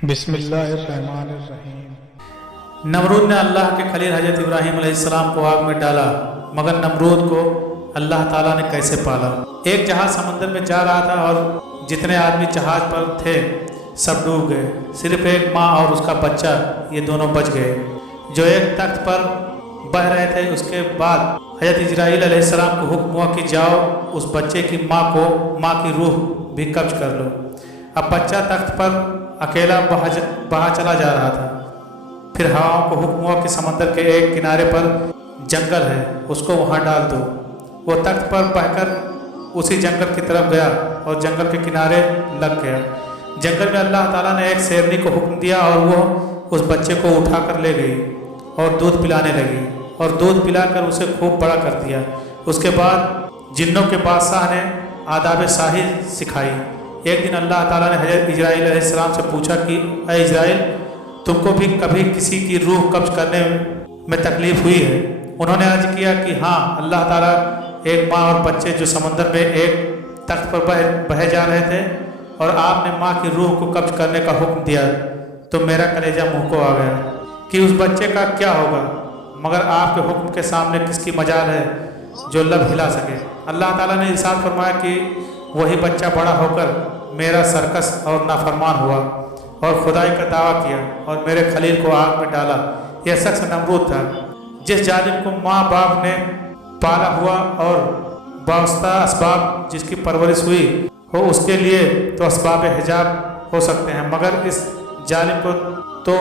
बिस्मिल्लाहिर्रहमानिर्रहीम। नमरूद ने अल्लाह के खलील हज़रत इब्राहीम अलैहिस्सलाम को आग में डाला, मगर नमरूद को अल्लाह ताला ने कैसे पाला। एक जहाज समंदर में जा रहा था और जितने आदमी जहाज पर थे सब डूब गए, सिर्फ एक माँ और उसका बच्चा, ये दोनों बच गए जो एक तख्त पर बह रहे थे। उसके बाद हज़रत इजराइल अलैहिस्सलाम को हुक्म हुआ कि जाओ उस बच्चे की माँ की रूह भी कब्ज कर लो। अब बच्चा तख्त पर अकेला बहा चला जा रहा था। फिर हवाओं को हुक्म हुआ कि समंदर के एक किनारे पर जंगल है, उसको वहाँ डाल दो। वो तख्त पर बहकर उसी जंगल की तरफ गया और जंगल के किनारे लग गया। जंगल में अल्लाह ताला ने एक शेरनी को हुक्म दिया और वो उस बच्चे को उठाकर ले गई और दूध पिलाने लगी और दूध पिलाकर उसे खूब बड़ा कर दिया। उसके बाद जिन्नों के बादशाह ने आदाब शाही सिखाई। एक दिन अल्लाह ताला ने हज़रत इजराइल अलैहिस्सलाम से पूछा कि ऐ इजराइल, तुमको भी कभी किसी की रूह कब्ज करने में तकलीफ़ हुई है? उन्होंने अर्ज किया कि हाँ, अल्लाह ताला एक माँ और बच्चे जो समंदर में एक तख्त पर बहे जा रहे थे और आपने माँ की रूह को कब्ज करने का हुक्म दिया तो मेरा कलेजा मुँह को आ गया कि उस बच्चे का क्या होगा, मगर आपके हुक्म के सामने किसकी मजाल है जो लब हिला सके। अल्लाह ताला ने इरशाद फरमाया कि वही बच्चा बड़ा होकर मेरा सरकस और नाफरमान हुआ और खुदाई का दावा किया और मेरे खलील को आग में डाला। यह शख्स नमरूद था। जिस जालिम को माँ बाप ने पाला हुआ और वास्ता असबाब जिसकी परवरिश हुई हो उसके लिए तो असबाब हिजाब हो सकते हैं, मगर इस जालिम को तो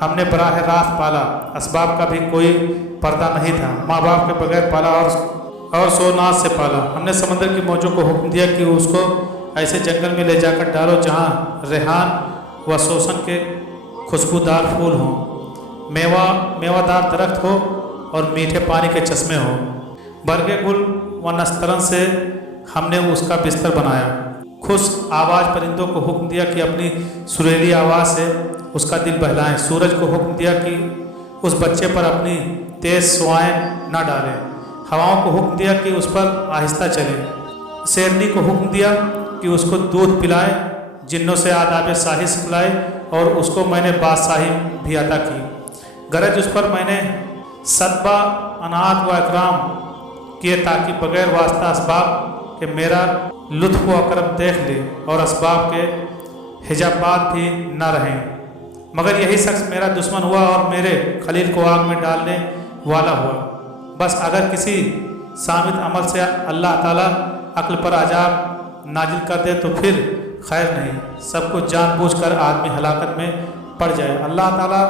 हमने बराह रास्त पाला, असबाब का भी कोई पर्दा नहीं था। माँ बाप के बगैर पाला और सोनाज से पाला। हमने समंदर की मौजों को हुक्म दिया कि उसको ऐसे जंगल में ले जाकर डालो जहाँ रेहान व सोसन के खुशबूदार फूल हों, मेवादार दरख्त हो और मीठे पानी के चश्मे हों। बरगे गुल व नस्तरन से हमने उसका बिस्तर बनाया। खुश आवाज़ परिंदों को हुक्म दिया कि अपनी सुरीली आवाज़ से उसका दिल बहलाएं। सूरज को हुक्म दिया कि उस बच्चे पर अपनी तेज़ सुआएं न डालें। हवाओं को हुक्म दिया कि उस पर आहिस्ता चले। शेरनी को हुक्म दिया कि उसको दूध पिलाए। जिन्नों से आदाब शाही सिखलाए और उसको मैंने बादशाही भी अता की। गरज उस पर मैंने सदबा अनात व इकराम किए ताकि बगैर वास्ता असबाब के मेरा लुत्फ़ व अकरम देख ले और असबाब के हिजाबात भी न रहें। मगर यही शख्स मेरा दुश्मन हुआ और मेरे खलील को आग में डालने वाला हुआ। बस अगर किसी सामित अमल से अल्लाह ताला अक्ल पर अजाब नाजिल कर दे तो फिर खैर नहीं, सब कुछ जानबूझकर आदमी हलाकत में पड़ जाए। अल्लाह ताला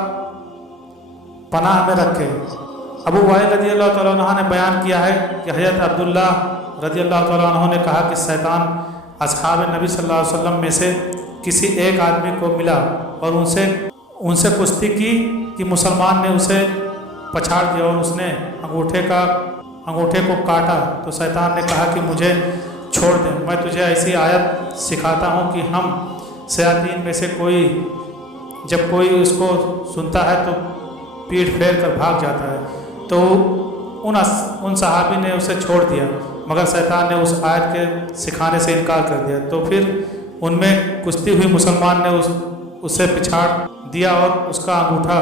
पनाह में रखे। अबू वाइल रज़ी अल्लाह तआला अन्हु ने बयान किया है कि हज़रत अब्दुल्लाह रज़ी अल्लाह तआला अन्हु ने कहा कि शैतान असहाब नबी सल्लल्लाहु अलैहि वसल्लम में से किसी एक आदमी को मिला और उनसे कुश्ती की कि मुसलमान ने उसे पछाड़ दिया और उसने अंगूठे को काटा। तो शैतान ने कहा कि मुझे छोड़ दे, मैं तुझे ऐसी आयत सिखाता हूँ कि हम शयातीन में से जब कोई उसको सुनता है तो पीठ फेर कर भाग जाता है। तो उन सहाबी ने उसे छोड़ दिया, मगर शैतान ने उस आयत के सिखाने से इनकार कर दिया। तो फिर उनमें कुश्ती हुई, मुसलमान ने उसे पिछाड़ दिया और उसका अंगूठा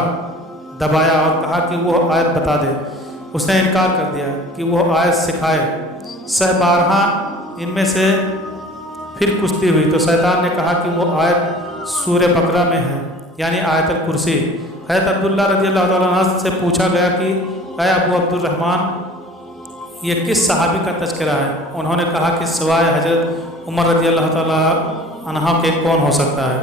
दबाया और कहा कि वो आयत बता दे। उसने इनकार कर दिया कि वो आयत सिखाए। बारहा इनमें से फिर कुश्ती हुई तो शैतान ने कहा कि वो आयत सूरह बकरा में है, यानी आयतुल कुर्सी। हज़रत अब्दुल्लाह रज़ी अल्लाह तआला अन्हु से पूछा गया कि ऐ अबू अब्दुर्रहमान, ये किस सहाबी का तज़किरा है? उन्होंने कहा कि सिवाय हज़रत उमर रज़ी अल्लाह तआला अन्हु के कौन हो सकता है।